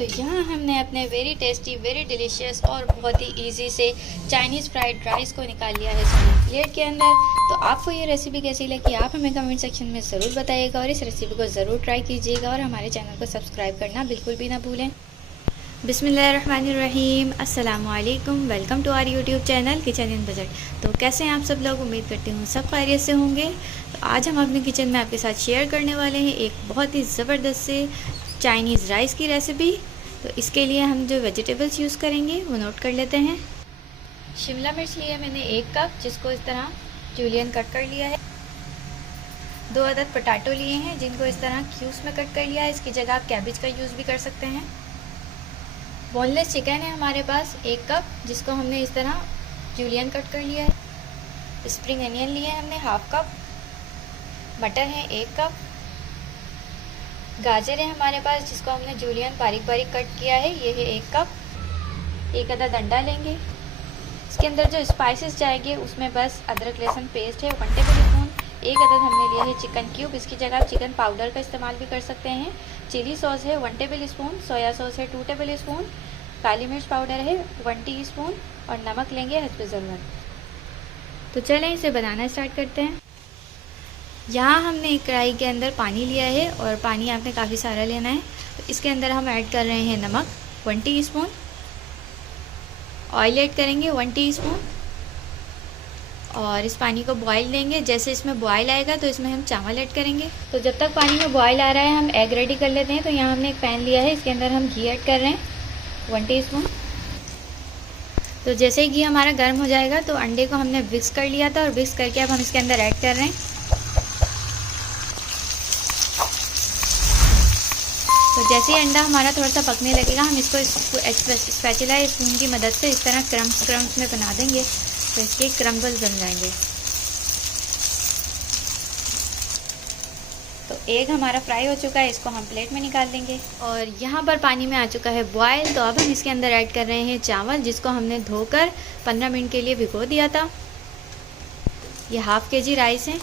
तो यहाँ हमने अपने वेरी टेस्टी, वेरी डिलीशियस और बहुत ही इजी से चाइनीज़ फ्राइड राइस को निकाल लिया है सर्विंग प्लेट के अंदर। तो आपको ये रेसिपी कैसी लगी आप हमें कमेंट सेक्शन में ज़रूर बताइएगा और इस रेसिपी को ज़रूर ट्राई कीजिएगा और हमारे चैनल को सब्सक्राइब करना बिल्कुल भी ना भूलें। बिस्मिल्लाहिर्रहमानिर्रहीम, अस्सलाम वालेकुम। Welcome to our YouTube channel kitchen in budget. तो कैसे हैं आप सब लोग? उम्मीद करती हूँ सब खैरियत से होंगे। तो आज हम अपने किचन में आपके साथ शेयर करने वाले हैं एक बहुत ही ज़बरदस्त से चाइनीज़ राइस की रेसिपी। तो इसके लिए हम जो वेजिटेबल्स यूज़ करेंगे वो नोट कर लेते हैं। शिमला मिर्च लिया मैंने 1 कप, जिसको इस तरह जूलियन कट कर लिया है। 2 अदद पोटैटो लिए हैं, जिनको इस तरह क्यूब्स में कट कर लिया है। इसकी जगह आप कैबेज का यूज़ भी कर सकते हैं। बोनलेस चिकन है हमारे पास 1 कप, जिसको हमने इस तरह जूलियन कट कर लिया है। स्प्रिंग अनियन लिए हैं हमने 1/2 कप। मटर है 1 कप। गाजर है हमारे पास, जिसको हमने जूलियन बारीक बारीक कट किया है, ये है 1 कप। 1 अदद अंडा लेंगे। इसके अंदर जो स्पाइसेस जाएंगे उसमें बस अदरक लहसुन पेस्ट है 1 टेबल स्पून। 1 अदद हमने लिया है चिकन क्यूब, इसकी जगह आप चिकन पाउडर का इस्तेमाल भी कर सकते हैं। चिली सॉस है 1 टेबल स्पून। सोया सॉस है 2 टेबल स्पून। काली मिर्च पाउडर है 1 टीस्पून और नमक लेंगे हस्ब ज़रूरत। तो चलें इसे बनाना स्टार्ट करते हैं। यहाँ हमने एक कढ़ाई के अंदर पानी लिया है और पानी आपने काफ़ी सारा लेना है। तो इसके अंदर हम ऐड कर रहे हैं नमक 1 टीस्पून। ऑयल ऐड करेंगे 1 टीस्पून और इस पानी को बॉईल देंगे। जैसे इसमें बॉईल आएगा तो इसमें हम चावल ऐड करेंगे। तो जब तक पानी में बॉईल आ रहा है हम एग रेडी कर लेते हैं। तो यहाँ हमने एक पैन लिया है, इसके अंदर हम घी ऐड कर रहे हैं 1 टीस्पून। तो जैसे ही घी हमारा गर्म हो जाएगा तो अंडे को हमने मिक्स कर लिया था और मिक्स करके अब हम इसके अंदर ऐड कर रहे हैं। तो जैसे ही अंडा हमारा थोड़ा सा पकने लगेगा हम इसको स्पैचुला या स्पून की मदद से इस तरह क्रम्स में बना देंगे, तो इसके क्रम्बल्स बन जाएंगे। तो एग हमारा फ्राई हो चुका है, इसको हम प्लेट में निकाल देंगे। और यहाँ पर पानी में आ चुका है बॉयल। तो अब हम इसके अंदर ऐड कर रहे हैं चावल, जिसको हमने धोकर 15 मिनट के लिए भिगो दिया था। ये ½ kg राइस है।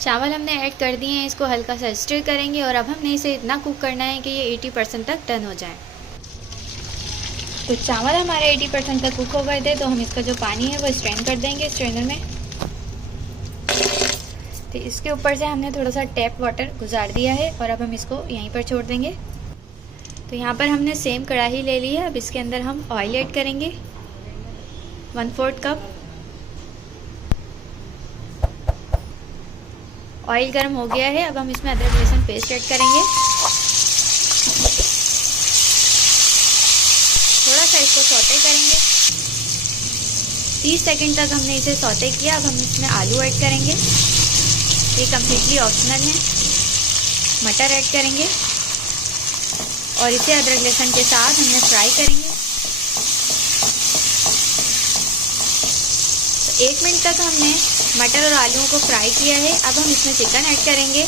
चावल हमने ऐड कर दिए हैं, इसको हल्का सा स्टर करेंगे और अब हमने इसे इतना कुक करना है कि ये 80% तक टर्न हो जाए। तो चावल हमारे 80% तक कुक हो गए थे, तो हम इसका जो पानी है वो स्ट्रेन कर देंगे स्ट्रेनर में। तो इसके ऊपर से हमने थोड़ा सा टैप वाटर गुजार दिया है और अब हम इसको यहीं पर छोड़ देंगे। तो यहाँ पर हमने सेम कढ़ाई ले ली है। अब इसके अंदर हम ऑयल ऐड करेंगे 1/4 कप। ऑयल गर्म हो गया है, अब हम इसमें अदरक लहसुन पेस्ट ऐड करेंगे। थोड़ा सा इसको सौते करेंगे। 30 सेकंड तक हमने इसे सौते किया। अब हम इसमें आलू ऐड करेंगे, ये कम्प्लीटली ऑप्शनल है। मटर ऐड करेंगे और इसे अदरक लहसुन के साथ हमने फ्राई करेंगे। तो 1 मिनट तक हमने मटर और आलूओं को फ्राई किया है। अब हम इसमें चिकन ऐड करेंगे,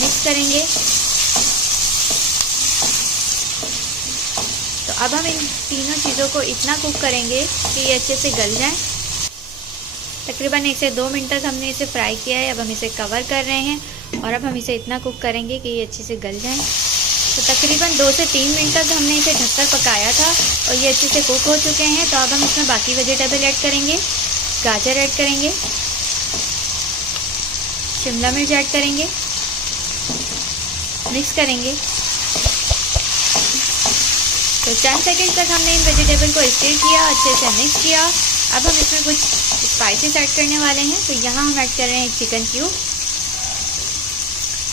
मिक्स करेंगे। तो अब हम इन तीनों चीज़ों को इतना कुक करेंगे कि ये अच्छे से गल जाएं। तकरीबन 1 से 2 मिनट तक हमने इसे फ्राई किया है। अब हम इसे कवर कर रहे हैं और अब हम इसे इतना कुक करेंगे कि ये अच्छे से गल जाएं। तो तकरीबन 2 से 3 मिनट तक हमने इसे ढककर पकाया था और ये अच्छे से कुक हो चुके हैं। तो अब हम इसमें बाकी वेजिटेबल ऐड करेंगे। गाजर ऐड करेंगे, शिमला मिर्च ऐड करेंगे, मिक्स करेंगे। तो 10 सेकंड तक हमने इन वेजिटेबल को स्टर किया, अच्छे से मिक्स किया। अब हम इसमें कुछ स्पाइसेस ऐड करने वाले हैं। तो यहाँ हम ऐड कर रहे हैं चिकन क्यूब,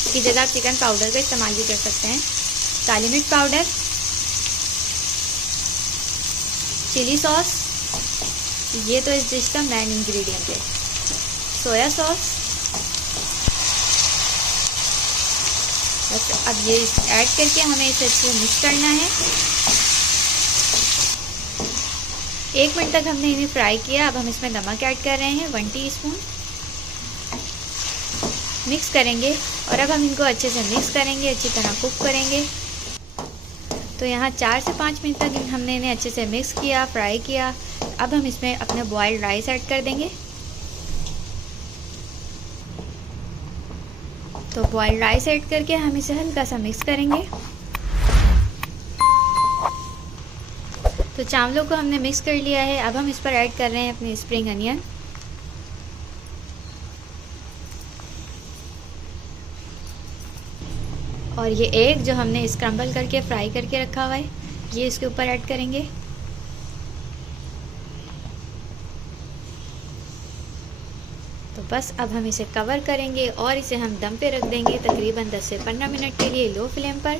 की जगह आप चिकन पाउडर का इस्तेमाल भी कर सकते हैं। काली मिर्च पाउडर, चिली सॉस, ये तो इस डिश का मेन इंग्रेडिएंट है। सोया सॉस, बस अब ये ऐड करके हमें इसे अच्छे से मिक्स करना है। 1 मिनट तक हमने इन्हें फ्राई किया। अब हम इसमें नमक ऐड कर रहे हैं 1 टीस्पून। मिक्स करेंगे और अब हम इनको अच्छे से मिक्स करेंगे, अच्छी तरह कुक करेंगे। तो यहाँ 4 से 5 मिनट तक हमने इन्हें अच्छे से मिक्स किया, फ्राई किया। अब हम इसमें अपने बॉइल्ड राइस ऐड कर देंगे। तो बॉइल्ड राइस ऐड करके हम इसे हल्का सा मिक्स करेंगे। तो चावलों को हमने मिक्स कर लिया है। अब हम इस पर ऐड कर रहे हैं अपने स्प्रिंग अनियन। और ये एग जो हमने स्क्रम्बल करके फ्राई करके रखा हुआ है, ये इसके ऊपर ऐड करेंगे। तो बस अब हम इसे कवर करेंगे और इसे हम दम पे रख देंगे तकरीबन 10 से 15 मिनट के लिए लो फ्लेम पर।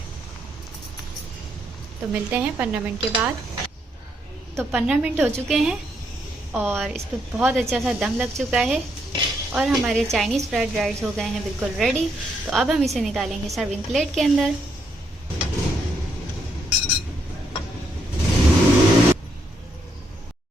तो मिलते हैं 15 मिनट के बाद। तो 15 मिनट हो चुके हैं और इस पर बहुत अच्छा सा दम लग चुका है और हमारे चाइनीज़ फ्राइड राइस हो गए हैं बिल्कुल रेडी। तो अब हम इसे निकालेंगे सर्विंग प्लेट के अंदर।